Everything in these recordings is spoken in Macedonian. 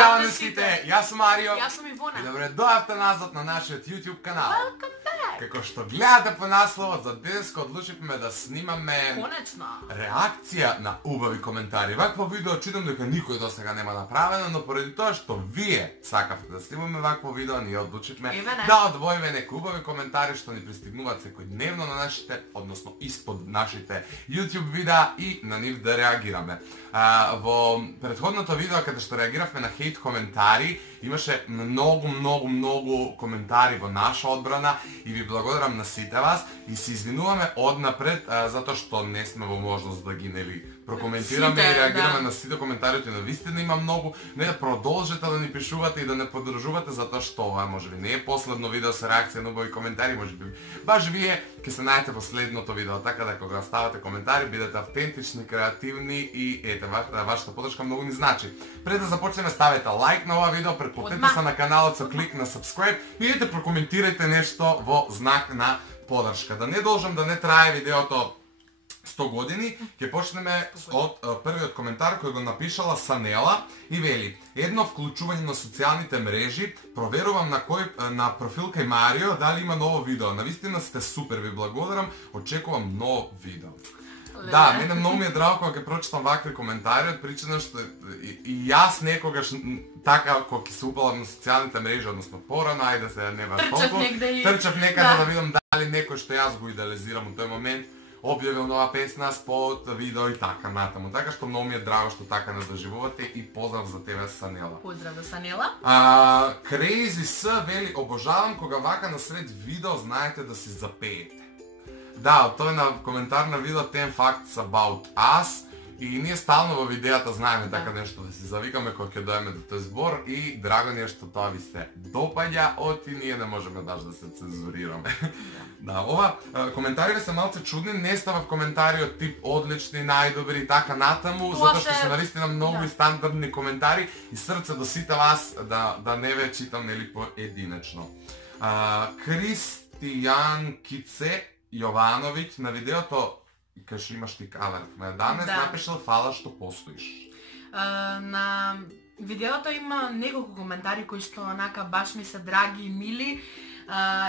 Здрава на сите, јас сум Марио. Јас сум Ивона. И добре дојавте назад на нашиот YouTube канал. Welcome back. Како што гледате по насловот, за денеска одлучивме да снимаме Конечно. реакција на убави коментари. Вакво видео читам дека никој досега нема направено, но поради тоа што вие сакавте да снимаме вакво видео, ние одлучивме да одвоиме некои убави коментари што ни пристигнуваат секојдневно на нашите, односно испод нашите YouTube видеа и на нив да реагираме. Во претходното видео каде што реагиравме на хейт коментари, имаше многу коментари во наша одбрана и ви благодарам на сите вас и се извинуваме однапред затоа што не сме во можност да ги прокоментираме и реагираме на сите коментари, на вистина има многу. Не да продолжете да ни пишувате и да не поддржувате затоа што ова можеби не е последно видео со реакција на убави коментари, можеби баш вие ќе се најдете во следното видео, така да кога ставате коментари бидете автентични, креативни и ете вашата поддршка многу ни значи. Пред да започнеме ставете лайк на ова видео, претплатете се на каналот со клик на subscribe и ете прокоментирајте нешто во знак на поддршка. Да не должам да не трае видеото 100 години, ќе почнеме од првиот коментар кој го напишала Санела и вели: едно вклучување на социјалните мрежи, проверувам на профил кај Марио дали има ново видео. Навистина сте супер, ви благодарам, очекувам ново видео. Да, мене многу ми е драго кога ќе прочитам вакви коментари, од причина што и јас некогаш така кога ќе се упалам на социјалните мрежи, односно порано, ајде се не баш толку, трчав некаде да видам дали некој што јас го идеализирам во тој момент објавил нова песна, спот, видео и така натаму. Така што многу ми е драго што така не доживувате и поздрав за тебе, Санела. Поздрав за Санела. Crazy S вели: обожавам кога вака насред видео знаете да си запеете. Да, тој на коментар на видео 10 facts about us и ние стално во видеата знаеме така нешто да си завикаме кога ќе дојдеме до тој збор и драго ни е што тоа ви се допаѓа, оти ние не можеме даже да се цензурираме. Да, ова коментарите се малце чудни, не става в коментари од тип одлични, најдобри и така натаму, затоа што се навистина многу и стандардни коментари и срце до сите вас да не ве читам нели поединечно. Кристијан Кице Јовановиќ на видеото, кај имаш ти кавер данес, напишал фала што постоиш. На видеото има неколку коментари кои што онака баш ми се драги и мили.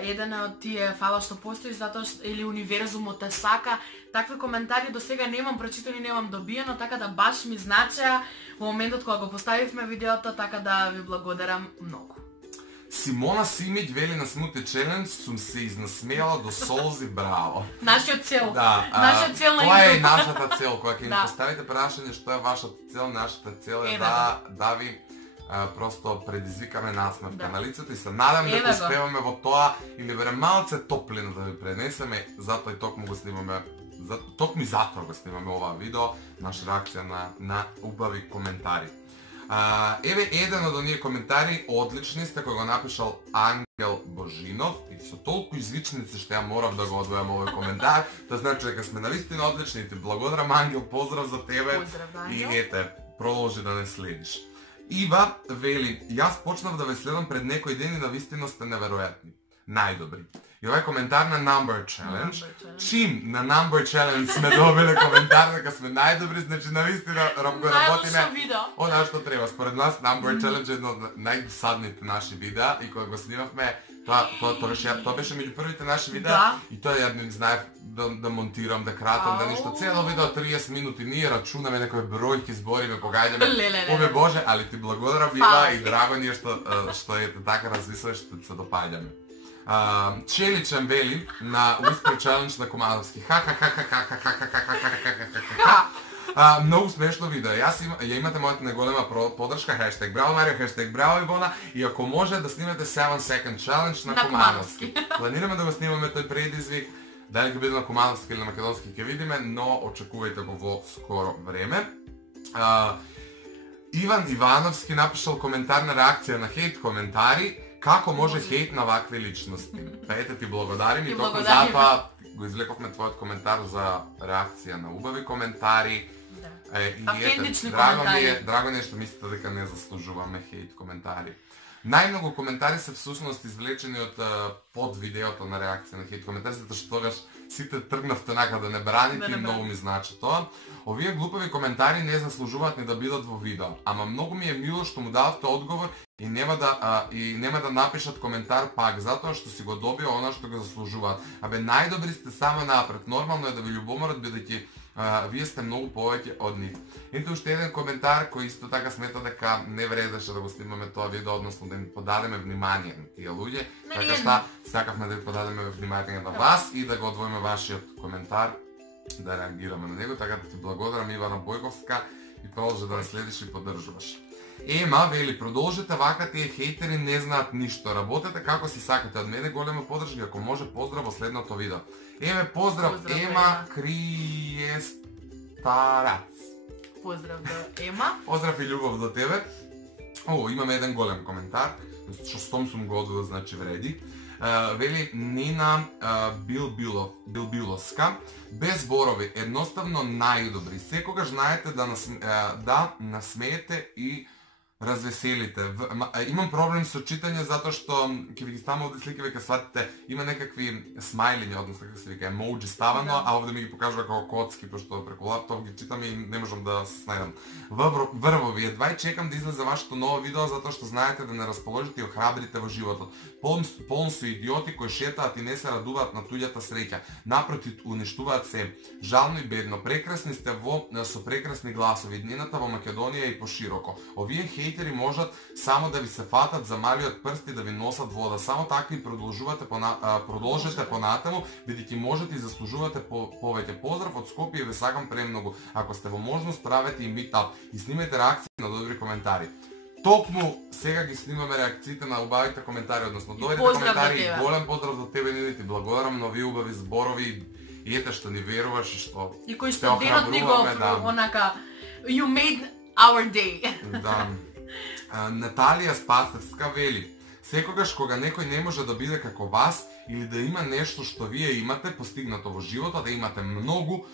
Еден од тие фала што постоиш затоа што или универзумот те сака. Такви коментари до сега немам прочитани, немам добиено, така да баш ми значеа во моментот кога го поставивме видеото, така да ви благодарам многу. Симона Симиќ вели на Смути Челендж: сум се изнасмеала до солзи, браво. Нашиот цел. Да, нашиот цел на тоа е и нашата цел. Кога ќе ни поставите прашање што е вашата цел, нашата цел е да ви просто предизвикаме насмевка на лицето и се надам дека успеваме во тоа и не бере малце топлина да ви пренесеме, затоа и токму го снимаме, токму и затоа го снимаме оваа видео, наша реакција на убави коментари. Еве еден од оние коментари, одлични сте, кој го напишал Ангел Божинов и со толку извичници што ја морав да го одвојам овој коментар, тоа значи дека сме навистина одлични и ти благодарам, Ангел, поздрав за тебе и ете, продолжи да не следиш. Ива вели: јас почнав да ве следам пред некој ден и навистина сте неверојатни, најдобри. И овој коментар на Number Challenge. Чим на Number Challenge сме добили коментар дека сме најдобри, значи навистина го работиме она што треба. Според нас Number Challenge е едно од најдосадните наши видеа и кога го снимавме, тоа беше меѓу првите наши видеа и тоа ја не знаев да монтирам, да кратам, да ништо. Цело видео 30 минути, ние рачунаме некои бројки, збориме кога идеме. Обе Боже, али ти благодарам, Ива, и драго ни е што ете така размислиш, што се допаѓаме. Челичен вели на Whisper Challenge на Комановски: многу смешно видео. Ја имате мојата најголема поддршка, хаштег браво Марио, хаштег браво Ивона, и ако може да снимете 7 Second Challenge на Комановски. Планираме да го снимаме тој предизвик, дали ќе биде на Комановски или на Македонски ќе видиме, но очекувајте го во скоро време. Иван Ивановски напишал коментар на реакција на хейт коментари: како може хейт на вакви личности? Па ете ти благодарим и токму затоа го извлековме твојот коментар за реакција на убави коментари. Автентични коментари. Драго ни е што мислите дека не заслужуваме хейт коментари. Најмногу коментари се всушност извлечени од под видеото на реакција на хейт коментари, затоа што тогаш сите тргнавте нака да не браните и многу ми значи тоа. Овие глупави коментари не заслужуваат ни да бидат во видео, ама многу ми е мило што му дававте одговор и нема да напишат коментар пак, затоа што си го добија она што го заслужуваат. Абе, најдобри сте само напред. Нормално е да ви љубоморат, бидејќи вие сте многу повеќе од нив. Ето уште еден коментар кој исто така смета дека не вредеше да го снимаме тоа видео, односно да им подадеме внимание на тие луѓе. Така што сакавме да ви подадеме внимание на вас и да го одвоиме вашиот коментар, да реагираме на него, така да ти благодарам, Ивана Бојковска, и продолжи да не следиш и поддржуваш. Ема, вели, продолжете вака, тие хейтери не знаат ништо, работете како си сакате, од мене голема поддршка, ако може поздрав во следното видео. Поздрав Ема Криестарац. Поздрав до Ема. Поздрав и љубов до тебе. Имаме еден голем коментар, што стом сум го одвил, значи вреди. Вели Нина Билбиловска, без зборови, едноставно најдобри. Секогаш знаете да насмеете и развеселите. Имам проблем со читање затоа што ќе ви ги ставам овде слики, веќе сватите, има некакви смајлиња, односно како се вика емоџи ставано, а овде ми ги покажува како коцки, пошто преку лаптоп ги читам и не можам да се снајдам. Врвови, едва и чекам да излезе вашето ново видео затоа што знаете да не расположите и охрабрите во животот. Полн со идиоти кои шетаат и не се радуваат на туѓата среќа. Напротив, уништуваат се. Жално и бедно. Прекрасни сте со прекрасни гласови. Днината во Македонија и пошироко. Овие хейтери можат само да ви се фатат за малиот прст и да ви носат вода. Само така и продолжете понатаму, бидејќи можете и заслужувате повеќе. Поздрав од Скопје и ве сакам премногу. Ако сте во можност, правете и митап и снимете реакции на добри коментари. Токму сега ги снимаме реакциите на убавите коментари, односно добрите коментари. Голем поздрав до тебе, Нини, ти благодарам на овие убави зборови и ете што ни веруваш и што и кој што денот ни го онака you made our day. Да. Наталија Спасевска вели: секогаш кога некој не може да биде како вас или да има нешто што вие имате постигнато во животот, да имате многу,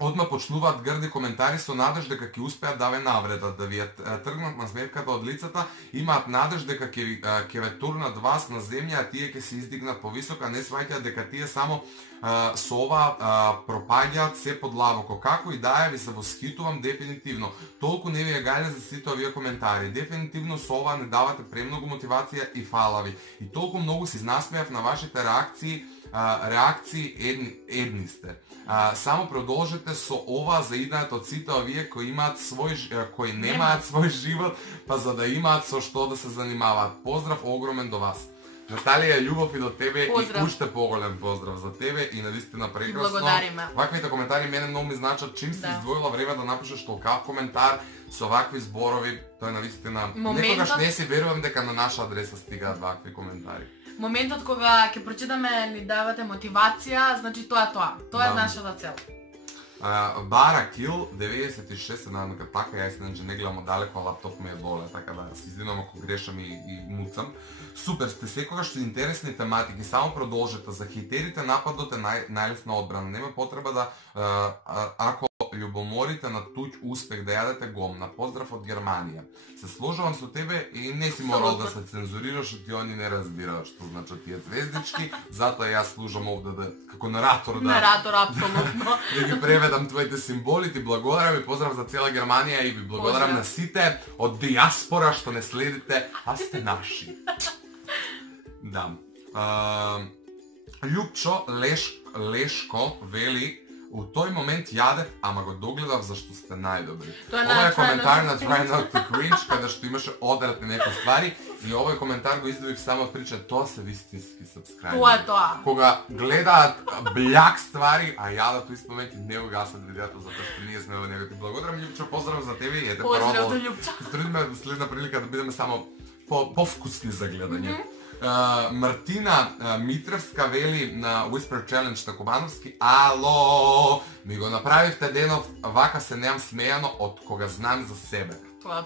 одма почнуваат грди коментари со надеж дека ќе успеат да ве навредат, да ви тргнат на сметката од лицата, имаат надеж дека ќе ве турнат вас на земја, а тие ќе се издигнат повисока, не сваќаат дека тие само со ова пропаѓаат се подлабоко. Како и да е, ви се восхитувам дефинитивно. Толку не ви е гајле за сите овие коментари. Дефинитивно со ова не давате премногу мотивација и фала ви. И толку многу се изнасмеав на вашите реакции едни сте. Само продолжете со ова за идејата од сите овие кои немаат свој живот, па за да имаат со што да се занимаваат. Поздрав огромен до вас. Наталија, љубов и до тебе и уште поголем поздрав за тебе и навистина прекрасно. Благодариме. Ваквите коментари мене многу ми значат. Чим си издвоила време да напишеш толкав коментар со вакви зборови, тоа навистина некогаш не си верувам дека на наша адреса стигаат вакви коментари. Моментот кога ќе прочитаме ни давате мотивација, значи тоа е тоа. Тоа е нашата цел. Бара Кил 96, најмека така, јас иначе не гледам оддалеко, лаптоп ме е боле, така да се извинувам ако грешам и муцам. Супер сте, секогаш со интересни тематики, само продолжете. За хейтерите нападот е најлесна одбрана. Нема потреба да ако љубоморите на туѓ успех да јадете гомна. Поздрав од Германија. Се сложувам со тебе и не си морал да се цензурираш, ти они не разбираат што значат тие звездички, затоа јас служам овде како наратор Наратор, апсолутно. Да ги преведам твоите символи, ти благодарам и поздрав за цела Германија и ви благодарам на сите од диаспора што не следите, а сте наши. Да. Љупчо Лешко вели: у тој момент јадев, ама го догледав зашто сте најдобри. Ова е коментар на Try Not to Cringe, каде што имаше одвратни некои ствари и овој коментар го издвоив само од прича, тоа се вистински сабскрајбери. Тоа е тоа. Кога гледаат бљак ствари, а јадат у ист момент и не го гасат видеото затоа што ние сме во него. Ти благодарам, Љупчо, поздрав за тебе и ете поздрав до Љупчо. Трудиме следна прилика да бидеме само повкусни за гледање. Мартина Митревска вели на Whisper Challenge на Кубановски: ало, ми го направивте денов, вака се неам смејано од кога знам за себе. Тоа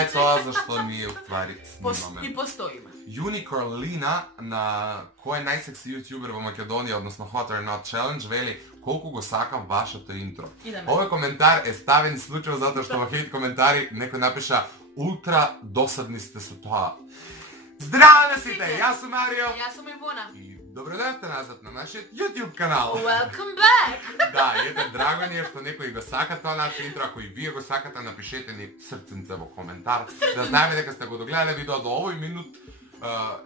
е тоа зашто ние уствари снимаме. И постоиме. Unicorn Lina на кој е најсекси јутјубер во Македонија, односно Hot or Not Challenge, вели: колку го сакам вашето интро. Овој коментар е ставен случајно затоа што во хейт коментари некој напиша: ултра досадни сте со тоа. Здраво на сите, јас сум Марио. Јас сум Ивона. И Добредојавте назад на нашиот YouTube канал. Welcome back! Да, драго ни е што некој го сака тоа наше интро, ако и вие го сакате, напишете ни срценце во коментар, да знаеме дека сте го догледале видео до овој минут,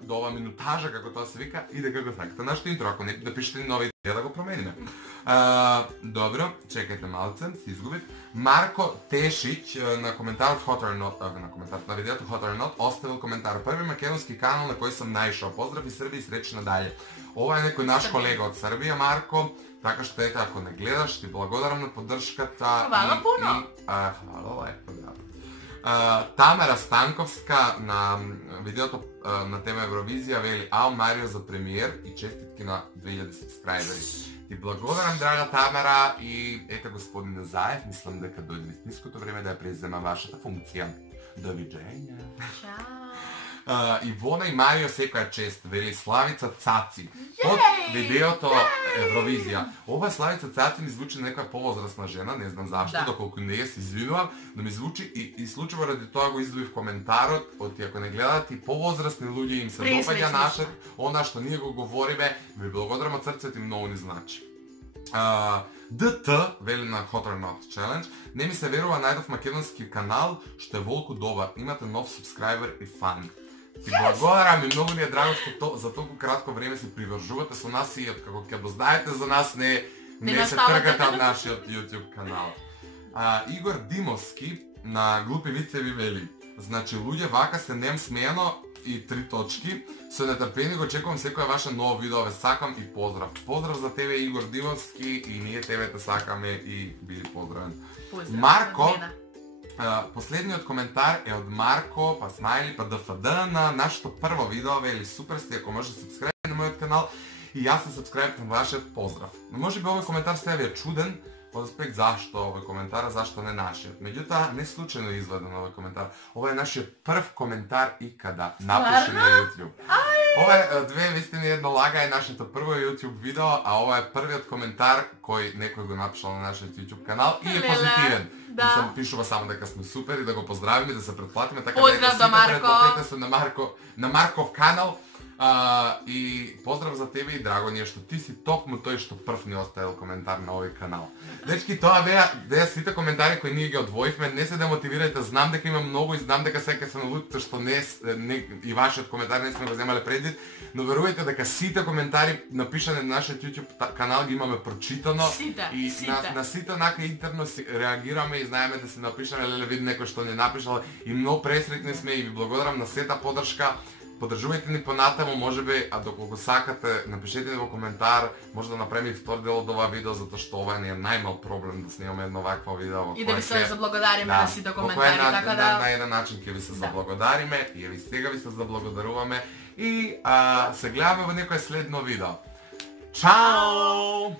до ова минутажа, како тоа се вика, и дека го сакате нашето интро, ако не, да пишете ни нови идеја да го промениме. Добро, чекайте малце, се изгубив. Марко Тешич на коментарот Hot or Not, на видеото Hot or Not, оставил коментар. Први македонски канал на кој сум наишao. Поздрав и Србија и среќна дале. Ова е некој наш колега од Србија, Марко, така што ете, ако не гледаш, ти благодарам на поддршката. Хвала пуно! Хвала, лепо, да. Тамара Станковска на видеото на тема Евровизија вели: "Ао Марио за премиер и честитки на 2000 сабскрајбери." Ти благодарам, драга Тамара, и ете господине Заев, мислам дека дојде вистинското време да ја презема вашата функција. Довиđenja. Ивона и Марио секоја чест, вели Славица Цаци. Под видеото Евровизија. Ова Славица Цаци ми звучи некоја повозрасна жена, не знам зашто, доколку не ја се извинувам, но ми звучи и случајно ради тоа го издобив коментарот, оти ако не гледате, повозрасни луѓе им се допаѓа нашето, она што ние го говориме, ви благодарам од срцето и многу ни значи. ДТ, вели на Hot or Not Challenge, не ми се верува најдов македонски канал, што е волку добар, имате нов субскрайбер и фан. Ти благодарам и многу ни е драго што за толку кратко време се привржувате со нас и како ќе дознаете за нас не се тргате од нашиот YouTube канал. Игор Димовски на Глупи вицеви вели: "Значи луѓе вака се нем смејано и 3 точки. Со нетрпение го чекувам секоја ваша ново видео, ве сакам и поздрав." Поздрав за тебе, Игор Димовски, и ние тебе те сакаме и биди поздравен. Марко, последниот коментар е од Марко, па смајли, па ДФД на нашето прво видео, вели: "Супер сте, ако може субскрајб на мојот канал и јас се субскрајб на вашиот поздрав." Но може би овој коментар сте ви е чуден, од аспект зашто овој коментар, зашто не нашиот. Меѓутоа, не случајно е изваден овој коментар. Ова е нашиот прв коментар икада напишен на YouTube. Ова е две вистини едно лага, е нашето прво YouTube видео, а ова е првиот коментар кој некој го напишал на нашиот YouTube канал и е позитивен. Да се пишува само дека сме супер и да го поздравиме, да се претплатиме, така дека сите претплатете се на Марков канал. И поздрав за тебе и драго ни е што ти си токму тој што прв ни оставил коментар на овој канал. Дечки, тоа беа сите коментари кои ние ги одвоивме, не се демотивирајте, знам дека има многу и знам дека сега се налутите што не и вашиот коментар не сме го земале предвид, но верувајте дека сите коментари напишани на нашиот YouTube канал ги имаме прочитано и на сите онака интерно си реагираме и знаеме да си напишаме, леле види некој што не напишал, и многу пресретни сме и ви благодарам на сета поддршка. Поддржувајте ни понатаму, можеби, а доколку сакате, напишете ни во коментар, може да направиме и втор дел од ова видео, затоа што ова не е најмал проблем да снимаме едно вакво видео во кој и да ви се заблагодариме на сите коментари, така да на еден начин ќе ви се заблагодариме и ви сега ви се заблагодаруваме и се гледаме во некое следно видео. Чао!